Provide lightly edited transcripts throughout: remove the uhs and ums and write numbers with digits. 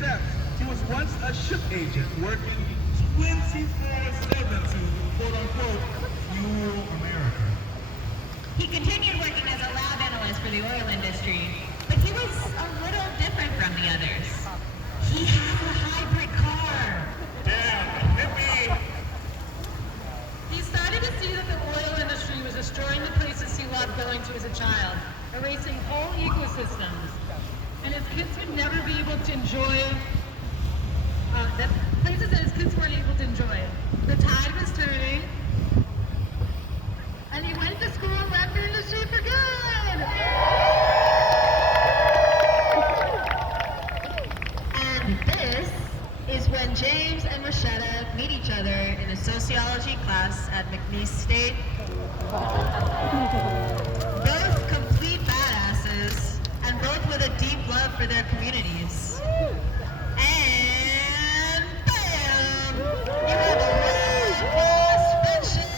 steps. He was once a ship agent working 24/7 to quote-unquote fuel America. He continued working as a lab analyst for the oil industry, but he was a little different from the others. He had a hybrid car. Damn, hippie! He started to see that the oil industry was destroying the places he loved going to as a child, erasing whole ecosystems. And his kids would never be able to enjoy the places that his kids weren't able to enjoy. The tide was turning, and he went to school and left the industry for good! And this is when James and Rashida meet each other in a sociology class at McNeese State. Both complete badasses, and both with a deep love for their communities. And bam! You have a world-class friendship!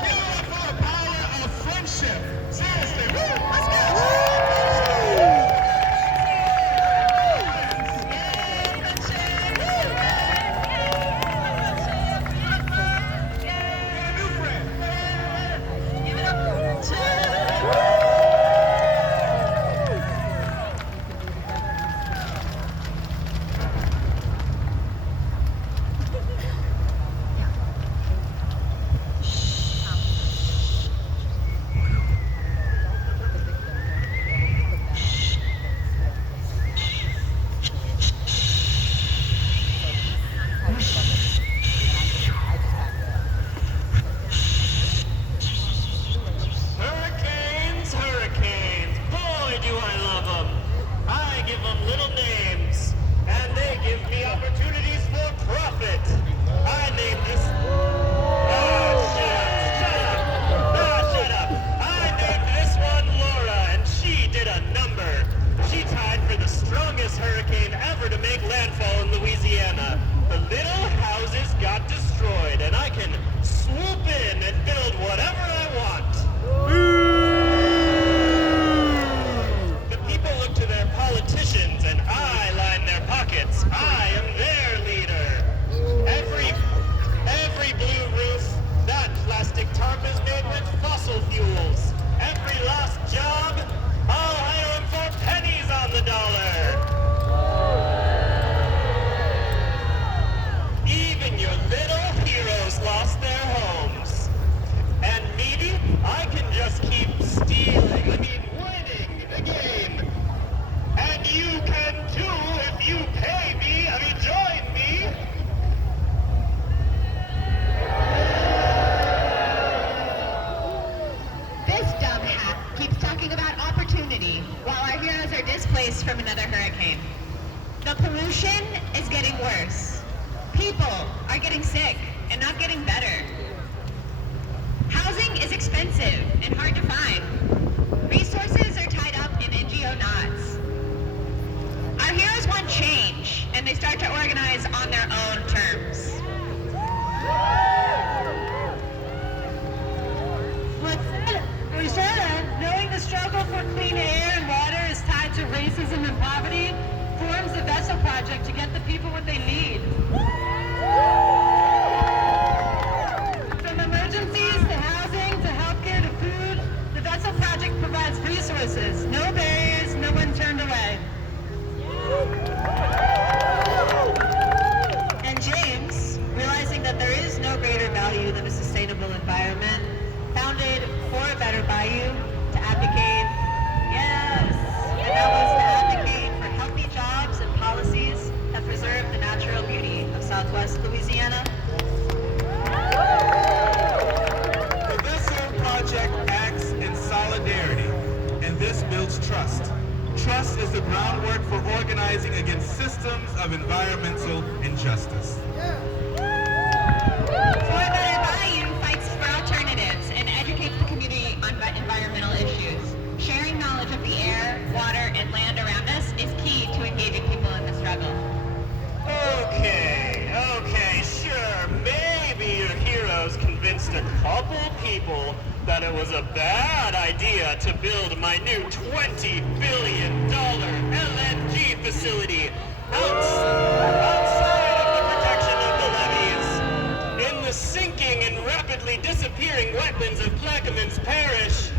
Give it up for the power of friendship! Seriously, woo! Let's go! hurricane ever to make landfall in Louisiana. The little houses got destroyed, and I can swoop in and build whatever I want. The people look to their politicians, and I line their pockets. I am their leader. Every blue roof, that plastic tarp is made with fossil fuels. Every lost job, I'll hire them for pennies on the dollar. Even your little heroes lost their homes. And maybe I can just keep winning the game. And you can too if you pay me, join me. This dumb hat keeps talking about opportunity while our heroes are displaced from another hurricane. The pollution is getting worse. People are getting sick and not getting better. Housing is expensive and hard to find. Resources are tied up in NGO knots. Our heroes want change, and they start to organize on their own terms. Rashida, knowing the struggle for clean air and water is tied to racism and poverty, forms the Vessel Project to get the people what they need. From emergencies to housing to healthcare to food, the Vessel Project provides resources. No barriers, no one turned away. And James, realizing that there is no greater value than a sustainable environment, founded For a Better Bayou to advocate, yes, and that was to advocate for healthy jobs and policies that preserve the natural beauty of Southwest Louisiana. The Vessel Project acts in solidarity, and this builds trust. Trust is the groundwork for organizing against systems of environmental injustice. For a Better Bayou fights for alternatives and educates the community on environmental issues. Sharing knowledge of the air, water, and land around us is key to engaging people in the struggle. Okay, sure, maybe your heroes convinced a couple people that it was a bad idea to build my new $20 billion LNG facility outside of the protection of the levees, in the sinking and rapidly disappearing wetlands of Plaquemines Parish.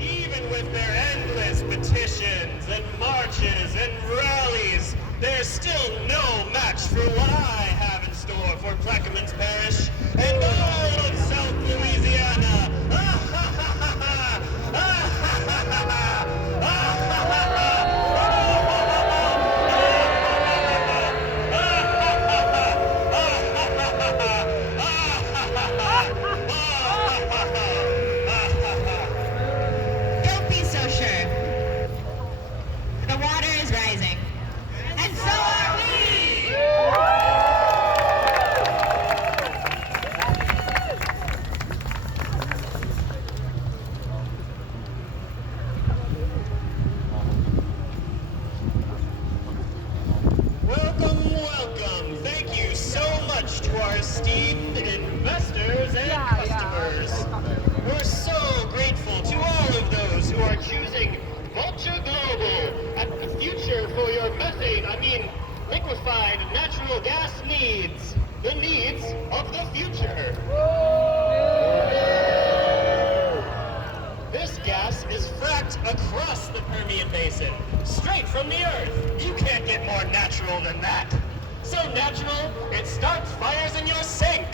Even with their endless petitions and marches and rallies, there's still no match for what I have in store for Plaquemines Parish and all of South Louisiana. Don't be so sure. The water is rising. And so are we! Welcome, welcome. Thank you so much to our esteemed investors and customers. We're so grateful to all of those who are choosing Vulture Global at the future for your liquefied natural gas needs. The needs of the future. This gas is fracked across the Permian Basin, straight from the earth. You can't get more natural than that. So natural, it starts fires in your sink.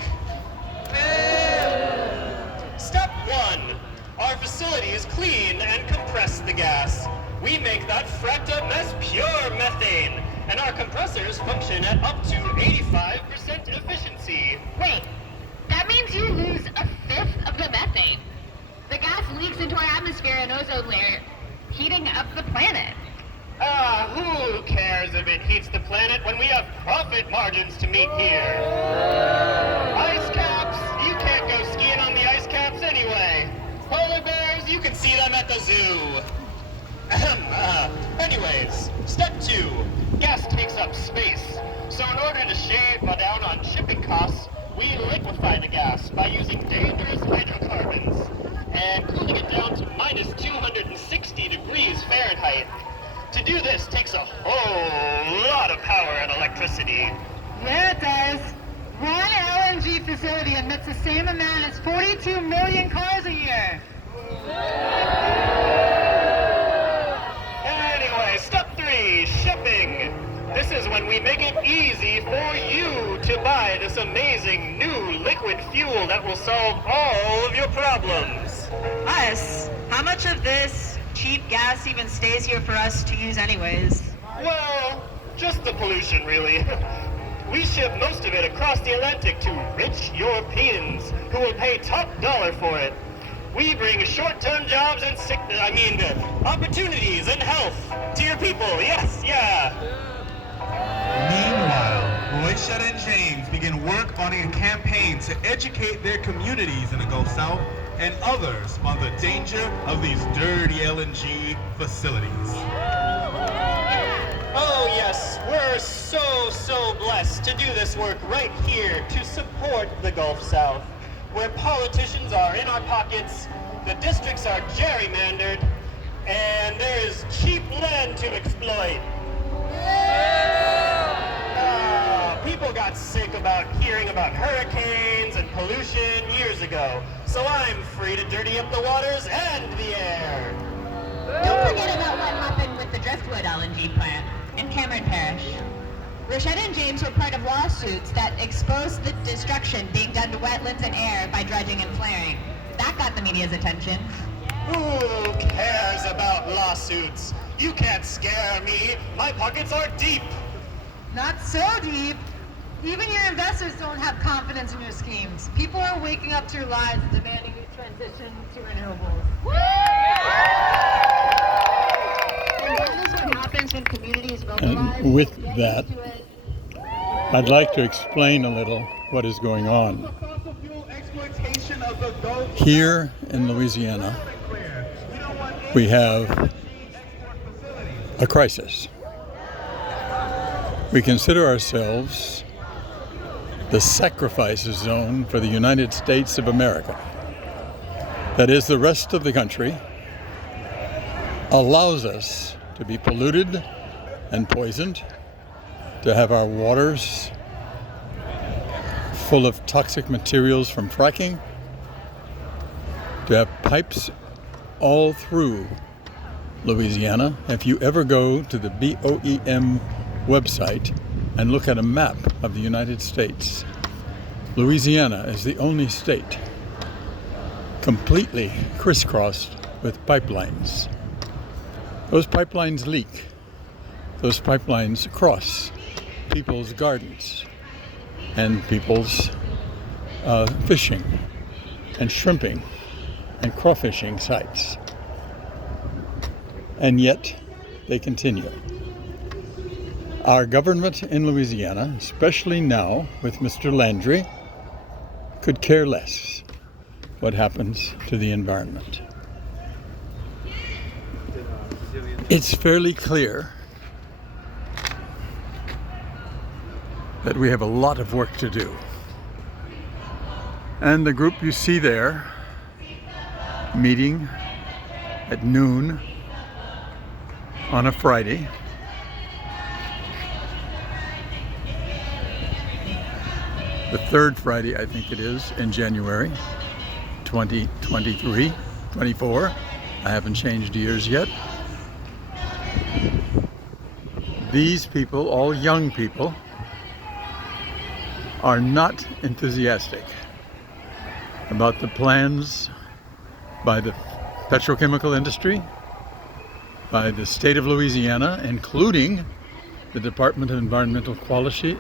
Step 1. Our facilities clean and compress the gas. We make that fracked up mess pure methane, and our compressors function at up to 85% efficiency. Wait, that means you lose a fifth of the methane. The gas leaks into our atmosphere and ozone layer, heating up the planet. Who cares if it heats the planet when we have profit margins to meet here? Ice caps, you can't go skiing on the ice caps anyway. Polar bears, you can see them at the zoo. Anyways, step 2. Gas takes up space. So in order to shave down on shipping costs, we liquefy the gas by using dangerous hydrocarbons and cooling it down to minus 260 degrees Fahrenheit. To do this takes a whole lot of power and electricity. Yeah, it does. One LNG facility emits the same amount as 42 million cars a year. Anyway, step 3, shipping. This is when we make it easy for you to buy this amazing new liquid fuel that will solve all of your problems. Us? How much of this cheap gas even stays here for us to use anyways? Well, just the pollution, really. We ship most of it across the Atlantic to rich Europeans who will pay top dollar for it. We bring short-term jobs and opportunities and health to your people. Yes, yeah. Meanwhile, Roy and James begin work on a campaign to educate their communities in the Gulf South and others on the danger of these dirty LNG facilities. Oh yes, we're so blessed to do this work right here to support the Gulf South, where politicians are in our pockets, the districts are gerrymandered, and there is cheap land to exploit. People got sick about hearing about hurricanes and pollution years ago, so I'm free to dirty up the waters and the air. Don't forget about what happened with the Driftwood LNG plant in Cameron Parish. Rochette and James were part of lawsuits that exposed the destruction being done to wetlands and air by dredging and flaring. That got the media's attention. Who cares about lawsuits? You can't scare me. My pockets are deep. Not so deep. Even your investors don't have confidence in your schemes. People are waking up to your lies and demanding you transition to renewables. And that is what happens when communities mobilize. And with get that, into it. I'd like to explain a little what is going on. Fossil fuel exploitation of the Gulf Here in Louisiana, we have a crisis. We consider ourselves the sacrifice zone for the United States of America. That is, the rest of the country allows us to be polluted and poisoned, to have our waters full of toxic materials from fracking, to have pipes all through Louisiana. If you ever go to the BOEM website and look at a map of the United States, Louisiana is the only state completely crisscrossed with pipelines. Those pipelines leak. Those pipelines cross people's gardens and people's fishing and shrimping and crawfishing sites. And yet they continue. Our government in Louisiana, especially now with Mr. Landry, could care less what happens to the environment. It's fairly clear that we have a lot of work to do. And the group you see there meeting at noon on a Friday the third Friday, I think it is, in January 2023, 24. I haven't changed years yet. These people, all young people, are not enthusiastic about the plans by the petrochemical industry, by the state of Louisiana, including the Department of Environmental Quality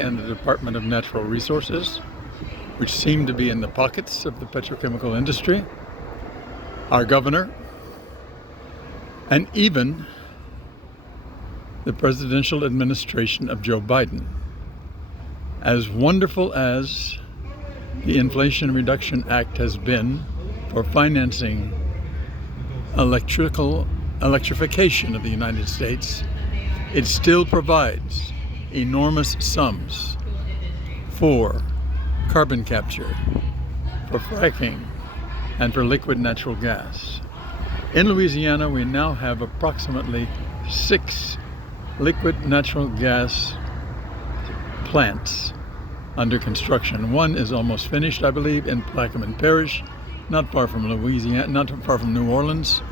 and the Department of Natural Resources, which seem to be in the pockets of the petrochemical industry, our governor, and even the presidential administration of Joe Biden. As wonderful as the Inflation Reduction Act has been for financing electrification of the United States, it still provides enormous sums for carbon capture, for fracking, and for liquid natural gas. In Louisiana, we now have approximately 6 liquid natural gas plants under construction. One is almost finished, I believe, in Plaquemine Parish, not far from Louisiana, not far from New Orleans.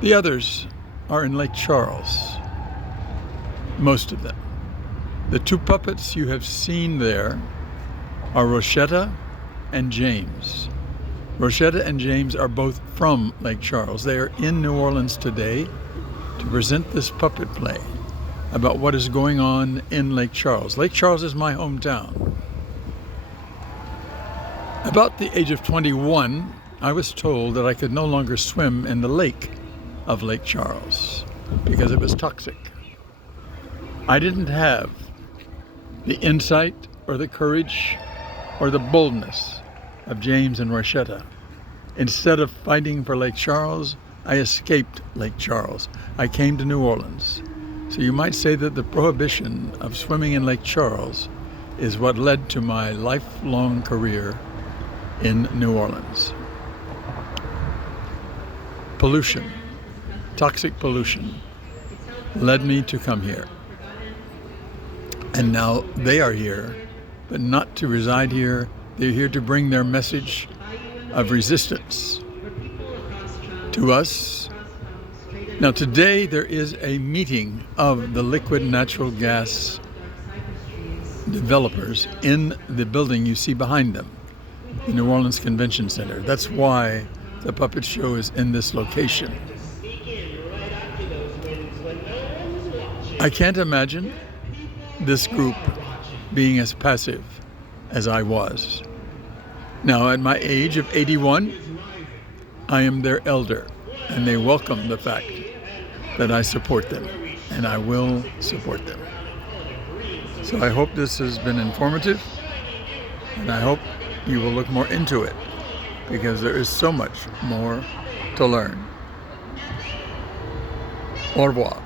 The others are in Lake Charles, most of them. The 2 puppets you have seen there are Rochetta and James. Rochetta and James are both from Lake Charles. They are in New Orleans today to present this puppet play about what is going on in Lake Charles. Lake Charles is my hometown. About the age of 21, I was told that I could no longer swim in the lake of Lake Charles because it was toxic. I didn't have the insight or the courage or the boldness of James and Rochetta. Instead of fighting for Lake Charles, I escaped Lake Charles. I came to New Orleans. So you might say that the prohibition of swimming in Lake Charles is what led to my lifelong career in New Orleans. Pollution, toxic pollution, led me to come here. And now they are here, but not to reside here. They're here to bring their message of resistance to us. Now today there is a meeting of the liquid natural gas developers in the building you see behind them, the New Orleans Convention Center. That's why the puppet show is in this location. I can't imagine this group being as passive as I was. Now, at my age of 81, I am their elder, and they welcome the fact that I support them, and I will support them. So I hope this has been informative, and I hope you will look more into it, because there is so much more to learn. Au revoir.